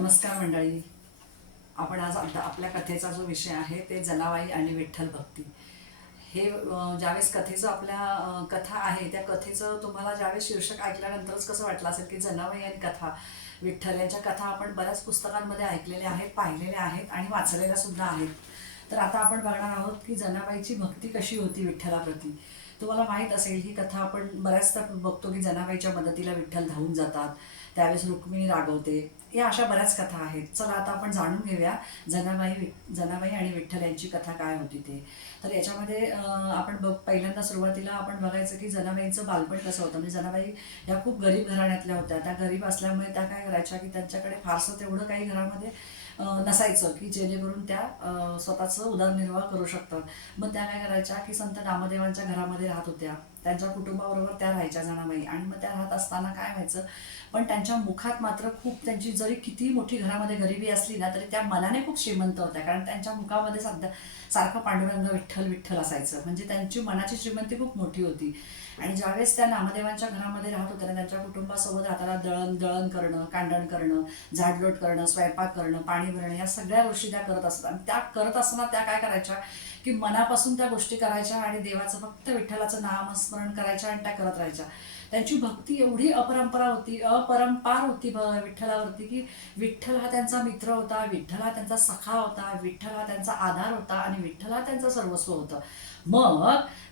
नमस्कार मंडळी. आपण आज आपल्या कथेचा जो विषय आहे ते जनाबाई आणि विठ्ठल भक्ती. हे ज्यावेळेस कथेचं कथा आहे त्या कथेचं तुम्हाला ज्यावेळेस शीर्षक ऐकल्यानंतरच कसं वाटलं असेल की जनाबाई आणि कथा, विठ्ठल यांच्या कथा आपण बऱ्याच पुस्तकांमध्ये ऐकलेल्या आहेत, पाहिलेल्या आहेत आणि वाचलेल्या सुद्धा आहेत. तर आता आपण बघणार आहोत की जनाबाईची भक्ती कशी होती विठ्ठलाप्रती. तुम्हाला माहीत असेल ही कथा आपण बऱ्याचदा बघतो की जनाबाईच्या मदतीला विठ्ठल धावून जातात, त्यावेळेस रुक्मिणी रागवते. या अशा बऱ्याच कथा आहेत. चला आता आपण जाणून घेऊया जनाबाई आणि विठ्ठल यांची कथा काय होती ते. तर याच्यामध्ये आपण पहिल्यांदा सुरुवातीला आपण बघायचं की जनाबाईंचं बालपण कसं होतं. म्हणजे जनाबाई ह्या खूप गरीब घराण्यातल्या होत्या. त्या गरीब असल्यामुळे त्या काय करायच्या की त्यांच्याकडे फारसं तेवढं काही घरामध्ये नसायचं की जेणेकरून त्या स्वतःचं उदरनिर्वाह करू शकतात. मग त्या काय करायच्या की संत नामदेवांच्या घरामध्ये राहत होत्या. त्यांच्या कुटुंबाबरोबर त्या राहायच्या जनाबाई. आणि मग त्या राहत असताना काय व्हायचं, पण त्यांच्या मुखात मात्र खूप, त्यांची जरी किती मोठी घरामध्ये गरिबी असली ना तरी त्या मनाने खूप श्रीमंत होत्या. कारण त्यांच्या मुखामध्ये सध्या सारखं पांडुरंग विठ्ठल विठ्ठल असायचं. म्हणजे त्यांची मनाची श्रीमंती खूप मोठी होती. आणि ज्यावेळेस त्या नामदेवांच्या घरामध्ये राहत होत्या त्यांच्या कुटुंबासोबत राहताना दळण करणं, कांडण करणं, झाडलोट करणं, स्वयंपाक करणं, पाणी भरणं, या सगळ्या गोष्टी त्या करत असतात. आणि त्या करत असताना त्या काय करायच्या की मनापासून त्या गोष्टी करायच्या आणि देवाचं फक्त विठ्ठलाचं नामस्मरण करायच्या आणि त्या करत राहायच्या. त्यांची भक्ती एवढी अपरंपार होती विठ्ठलावरती की विठ्ठल हा त्यांचा मित्र होता, विठ्ठल हा त्यांचा सखा होता, विठ्ठल हा त्यांचा आधार होता आणि विठ्ठल हा त्यांचं सर्वस्व होतं. मग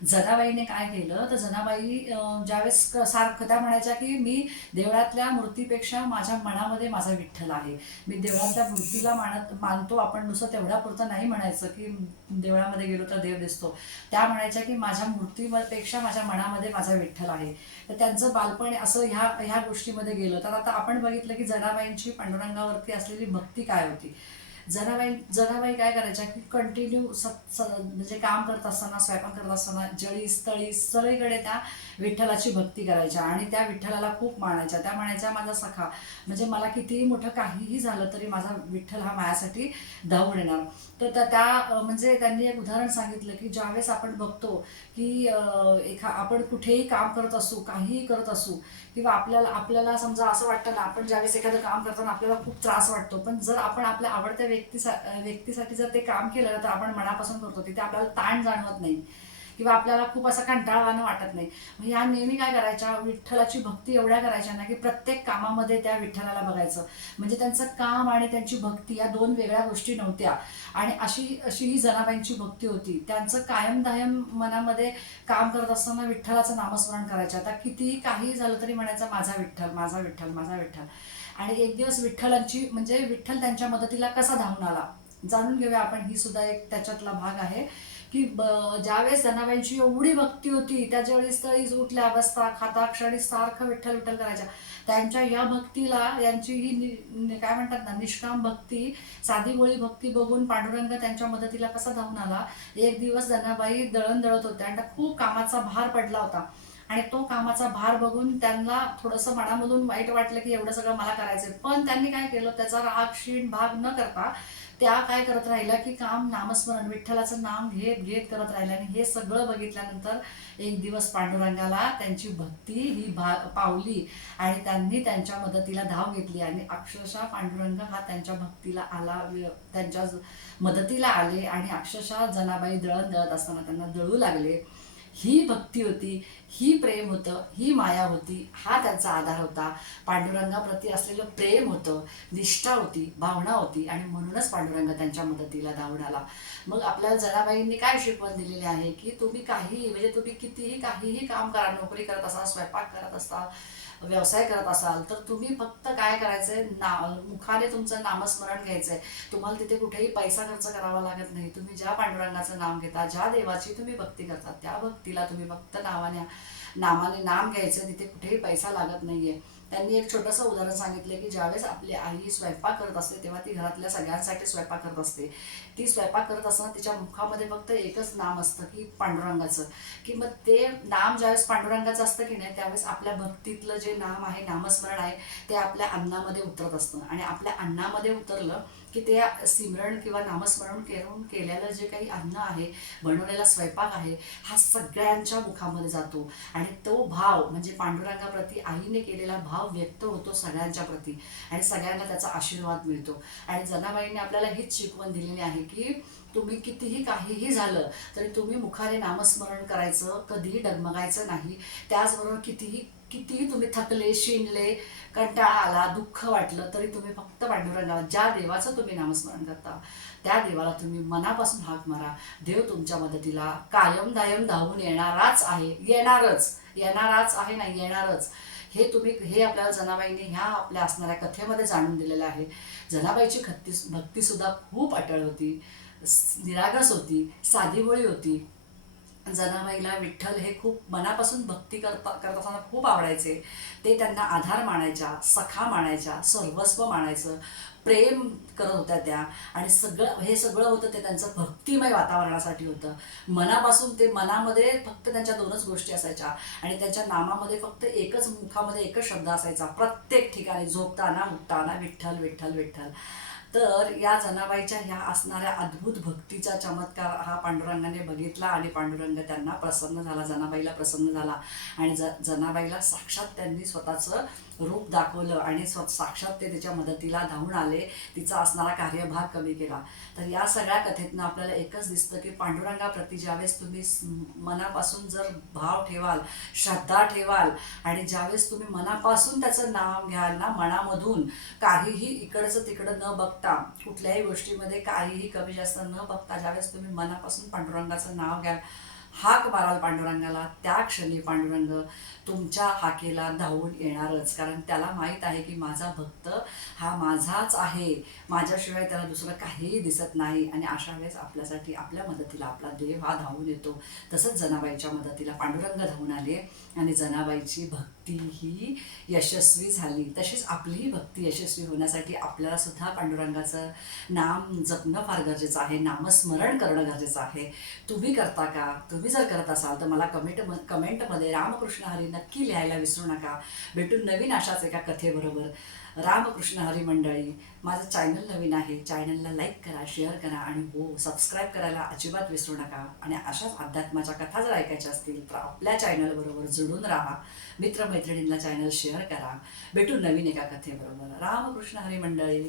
जनाबाईने काय केलं तर जनाबाई ज्यावेळेस सारखं त्या म्हणायच्या की मी देवळातल्या मूर्तीपेक्षा माझ्या मनामध्ये माझा विठ्ठल आहे. मी देवळातल्या मूर्तीला मानतो, आपण नुसतं तेवढ्यापुरतं नाही म्हणायचं की देवळामध्ये गेलो तर देव दिसतो. त्या म्हणायच्या की माझ्या मूर्तीपेक्षा माझ्या मनामध्ये माझा विठ्ठल आहे. तर त्यांचं बालपण असं ह्या गोष्टीमध्ये गेलं. तर आता आपण बघितलं की जनाबाईंची पांडुरंगावरती असलेली भक्ती काय होती. जनाबाई काय करायच्या की कंटिन्यू म्हणजे काम करत असताना, स्वयंपाक करत असताना जळी सगळीकडे त्या विठ्ठलाची भक्ती करायच्या आणि त्या विठ्ठलाला खूप मानायच्या. त्या म्हणायच्या माझा सखा, म्हणजे मला कितीही मोठं काहीही झालं तरी माझा विठ्ठल हा माझ्यासाठी धावून येणार. तर म्हणजे त्यांनी एक उदाहरण सांगितलं की ज्यावेळेस आपण बघतो की आपण कुठेही काम करत असू, काहीही करत असू, किंवा आपल्याला आपल्याला समजा असं वाटतं ना, आपण ज्यावेळेस एखादं काम करताना आपल्याला खूप त्रास वाटतो, पण जर आपण आपल्या आवडत्या व्यक्तीसाठी जर ते काम केलं ना तर आपण मनापासून करतो, तिथे आपल्याला ताण जाणवत नाही किंवा आपल्याला खूप असं कंटाळवाणं वाटत नाही. मग ह्या नेहमी काय करायच्या, विठ्ठलाची भक्ती एवढ्या करायच्या ना की प्रत्येक कामामध्ये त्या विठ्ठलाला बघायचं. म्हणजे त्यांचं काम आणि त्यांची भक्ती या दोन वेगळ्या गोष्टी नव्हत्या. आणि अशी ही जनाबाईंची भक्ती होती. त्यांचं कायम मनामध्ये काम करत असताना विठ्ठलाचं नामस्मरण करायचं. आता कितीही काही झालं तरी म्हणायचं माझा विठ्ठल, माझा विठ्ठल, माझा विठ्ठल. आणि एक दिवस म्हणजे विठ्ठल त्यांच्या मदतीला कसा धावून आला जाणून घेऊया आपण. ही सुद्धा एक त्याच्यातला भाग आहे की ज्यावेळेस जनाबाईंची एवढी भक्ती होती, त्याच्या वेळेस तळीच उठल्या बसता खाता क्षणी सारखं विठ्ठल विठ्ठल करायच्या. त्यांच्या या भक्तीला, यांची ही काय म्हणतात ना, निष्काम भक्ती, साधी गोळी भक्ती बघून पांडुरंग त्यांच्या मदतीला कसा धावून आला. एक दिवस जनाबाई दळण दळत होत्या आणि खूप कामाचा भार पडला होता. आणि तो कामाचा भार बघून त्यांना थोडंसं मनामधून वाईट वाटलं की एवढं सगळं मला करायचंय. पण त्यांनी काय केलं, त्याचा राग क्षीण भाग न करता त्या काय करत राहिल्या की काम, नामस्मरण, विठ्ठलाचं नाम घेत घेत करत राहिल्या. आणि हे सगळं बघितल्यानंतर एक दिवस पांडुरंगाला त्यांची भक्ती ही पावली आणि त्यांनी त्यांच्या मदतीला धाव घेतली आणि अक्षरशः पांडुरंग हा त्यांच्या भक्तीला आला, त्यांच्या मदतीला आले आणि अक्षरशः जनाबाई दळण दळत असताना त्यांना दळू लागले. ही भक्ती होती, ही प्रेम होतं, ही माया होती, हा त्यांचा आधार होता. पांडुरंगाप्रती असलेलं प्रेम होतं, निष्ठा होती, भावना होती आणि म्हणूनच पांडुरंग त्यांच्या मदतीला धावून आला. मग आपल्याला जनाबाईंनी काय शिकवण दिलेली आहे की तुम्ही काहीही, म्हणजे तुम्ही कितीही काहीही काम करा, नोकरी करत असाल, स्वयंपाक करत असाल, व्यवसाय करत असाल, तर तुम्ही फक्त काय करायचंय, मुखाने तुमचं नामस्मरण घ्यायचंय. तुम्हाला तिथे कुठेही पैसा खर्च करावा लागत नाही. तुम्ही ज्या पांडुरंगाचं नाव घेता, ज्या देवाची तुम्ही भक्ती करता, त्या भक्तीला तुम्ही फक्त नामाने नाम घ्यायचं, तिथे कुठेही पैसा लागत नाहीये. त्यांनी एक छोटंसं उदाहरण सांगितलं की ज्यावेळेस आपली आई स्वयंपाक करत असते तेव्हा ती घरातल्या सगळ्यांसाठी स्वयंपाक करत असते. ती स्वयंपाक करत असताना तिच्या मुखामध्ये फक्त एकच नाम असतं की पांडुरंगाचं. की मग ते नाम ज्यावेळेस पांडुरंगाचं असतं की नाही, त्यावेळेस आपल्या भक्तीतलं जे नाम आहे, नामस्मरण आहे, ते आपल्या अन्नामध्ये उतरत असतं. आणि आपल्या अन्नामध्ये उतरलं की ते सिमरण किंवा नामस्मरण करून केलेलं जे काही अन्न आहे, बनवलेला स्वयंपाक आहे, हा सगळ्यांच्या मुखामध्ये जातो. आणि तो भाव, म्हणजे पांडुरंगाप्रती आईने केलेला भाव भाव व्यक्त होतो सगळ्यांच्या प्रती आणि सगळ्यांना त्याचा आशीर्वाद मिळतो. आणि जनाबाईंनी आपल्याला हीच शिकवण दिलेली आहे की तुम्ही कितीही काहीही झालं तरी तुम्ही मुखाने नामस्मरण करायचं, कधीही डगमगायचं नाही. त्याचबरोबर कितीही कितीही तुम्ही थकले, शिणले, कंटाळा आला, दुःख वाटलं तरी तुम्ही फक्त पांडुरंगाला, ज्या देवाचं तुम्ही नामस्मरण करता त्या देवाला तुम्ही मनापासून हाक मारा. देव तुमच्या मदतीला कायम दायम धावून येणाराच आहे, येणाराच आहे ना, येणारच. हे आपल्याला जनाबाईंनी ह्या आपल्या असणाऱ्या कथेमध्ये जाणून दिलेलं आहे. जनाबाईची भक्तीसुद्धा खूप अटळ होती, निरागस होती, साधीभोळी होती. जनाबाईला विठ्ठल हे खूप मनापासून भक्ती करत असताना खूप आवडायचे. ते त्यांना आधार मानायच्या, सखा मानायच्या, सर्वस्व मानायचं, प्रेम करत होत्या त्या. आणि हे सगळं होतं ते त्यांचं भक्तिमय वातावरणासाठी होतं. मनापासून ते मनामध्ये फक्त त्यांच्या दोनच गोष्टी असायच्या आणि त्यांच्या नामामध्ये फक्त मुखामध्ये एकच शब्द असायचा प्रत्येक ठिकाणी, झोपताना उठताना विठ्ठल विठ्ठल विठ्ठल. तर या जनाबाईच्या ह्या असणाऱ्या अद्भुत भक्तीचा चमत्कार हा पांडुरंगाने बघितला आणि पांडुरंग त्यांना प्रसन्न झाला, जनाबाईला प्रसन्न झाला. आणि जनाबाईला साक्षात त्यांनी स्वतःचं रूप दाखवलं आणि साक्षात ते तिच्या मदतीला धावून आले, तिचा असणारा कार्यभार कमी केला. तर या सगळ्या कथेतनं आपल्याला एकच दिसतं की पांडुरंगाप्रती ज्यावेळेस तुम्ही मनापासून जर भाव ठेवाल, श्रद्धा ठेवाल आणि ज्यावेळेस तुम्ही मनापासून त्याचं नाव घ्याल ना, मनामधून काहीही इकडचं तिकडं न बघता, कुठल्याही गोष्टीमध्ये काहीही कमी जास्त न बघता, ज्यावेळेस तुम्ही मनापासून पांडुरंगाचं नाव घ्याल, हाक माराल पांडुरंगाला, त्या क्षणी पांडुरंग तुमच्या हाकेला धावून येणारच. कारण त्याला माहीत आहे की माझा भक्त हा माझाच आहे, माझ्याशिवाय त्याला दुसरं काहीही दिसत नाही. आणि अशा वेळेस आपल्यासाठी, आपल्या मदतीला आपला देव हा धावून येतो. तसंच जनाबाईच्या मदतीला पांडुरंग धावून आले आणि जनाबाईची भक्ती ही यशस्वी झाली. तशीच आपलीही भक्ती यशस्वी होण्यासाठी आपल्याला सुद्धा पांडुरंगाचं नाम जपणं फार गरजेचं आहे, नामस्मरण करणं गरजेचं आहे. तुम्ही करता का? तुम्ही जर करत असाल तर मला कमेंटमध्ये रामकृष्ण हरी नक्की लिहायला विसरू नका. भेटून नवीन अशाच एका कथेबरोबर. रामकृष्ण हरी मंडळी, माझं चॅनल नवीन आहे, चॅनलला लाईक करा, शेअर करा आणि हो, सबस्क्राईब करायला अजिबात विसरू नका. आणि अशाच अध्यात्माच्या कथा जर ऐकायच्या असतील तर आपल्या चॅनलबरोबर जुळून राहा, मित्रमैत्रिणींना चॅनल शेअर करा. भेटून नवीन एका कथेबरोबर. रामकृष्ण हरी मंडळी.